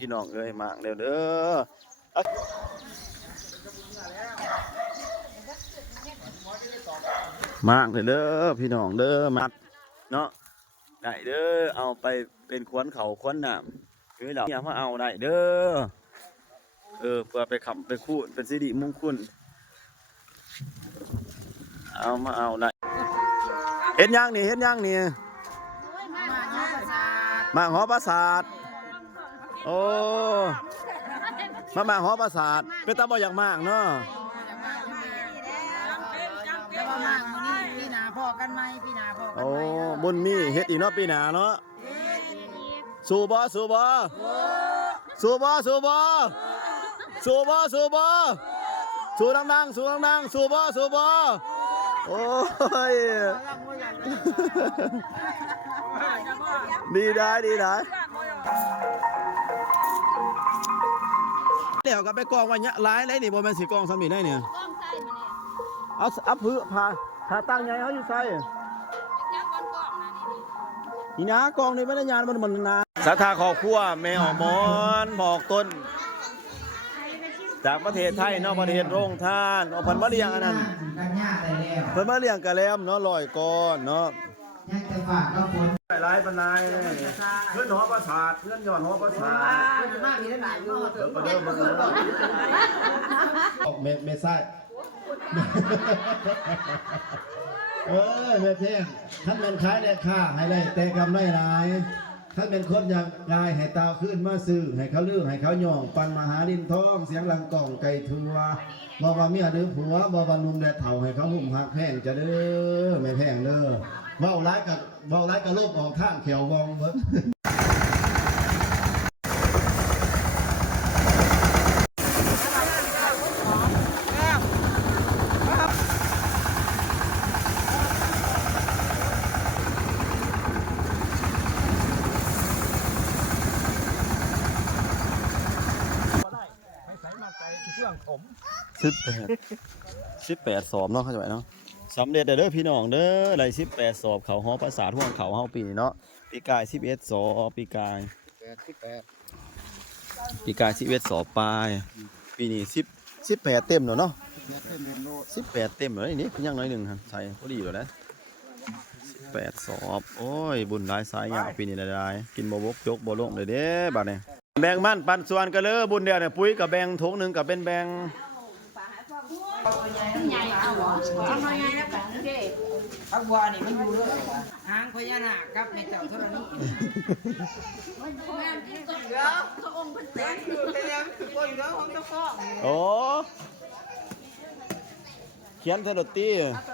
พี่น้องเอ้ยมากเด้อเด้อมากเลยเด้อพี่น้องเด้อมัดเนาะได้เด้อเอาไปเป็นควนเขาควนน้ำคือเราเนี่ยมาเอาได้เด้อเพื่อไปขับไปคูดเป็นสิริมงคลเอามาเอาได้เห็นยังนี่มาหอประสาทโอ้มาหอประสาทเป็นตาบ่อยากมากเนาะพี่นาพ่อกันไหมพี่นาพ่อกันไหม โอ้บุญมีเฮ็ดอีกเนาะปีหน้าเนาะสู้บ่สู้ดังๆสู้บ่โอ้ยดีได้เดี๋ยวก็ไปกองไว้เนี่ยหลายเลยนี่บ่แม่นสิกองซ้ำนี่ได้เนี่ย ก้องใส่มาเนี่ย เอาอัพพื้นพาตั้งไงเขาอยู่ใส่ ยักษ์ก้อนก้องนะนี่ นี่นะกองนี่ไม่ได้ยานมันนะสาขาครอบครัวแม่หอมอนบอกต้นจากประเทศไทยเนาะประเทศโรงท่านเอาพันมะเรียงอันนั้นเพิ่นมาเรียงกะแลมเนาะลอยก้อนเนาะยังจะฝากก็ฝน หลายปันนายเพื่อนหอประสาทเพื่อนยอดหอประสาท มากมีได้หลายอยู่ เดิมไม่ใช่แม่เพ่งท่านเป็นขายได้ค่าให้ได้แต่กำไรหลายท่านเป็นคนอย่างกายให้ตาขึ้นมาซื้อให้เขาลือให้เขาย่องปันมหาดินทองเสียงลังกล่องไก่ทัวบ่ว่าเมียหรือผัวบ่ว่านุ่มแดดเฒ่าให้เขาหุ่มหักแพงจะเด้อแม่แพงเด้อเว้าร้ายกับโลกออกทางเขียววองเบิด18 สอบเนาะเข้าใจไหมเนาะสำเร็จเด้อพี่น้องเด้อได้18 สอบเขาหอประสาทห่วงเขาเฮาปีนี้เนาะปีกาย11 สอบปีกาย11 สอบปลายปีนี้18 เต็มแล้วเนาะ18 เต็มแล้วนี่ยังน้อยหนึ่งครับใส่พอดีแล้วนะ18 สอบโอ้ยบุญหลายสายยาวปีนี้ได้กินบ่บกจกบ่ลงเลยเด้บัดนี้แบ่งมันปันส่วนกันเลยบุญเดียวเนี่ยปุ๋ยกับแบ่งถุงนึงกับเป็นแบ่งใหญ่เอาเหรอเอาหน่อยใหญ่แล้วกันเด้ เอาบัวนี่มันอยู่ด้วยหางพญานาคกับในเจ้าเท่านี้ เดี๋ยวเขาองค์เพิ่นแตก โอ้เขียนสะดุดตี เอาไป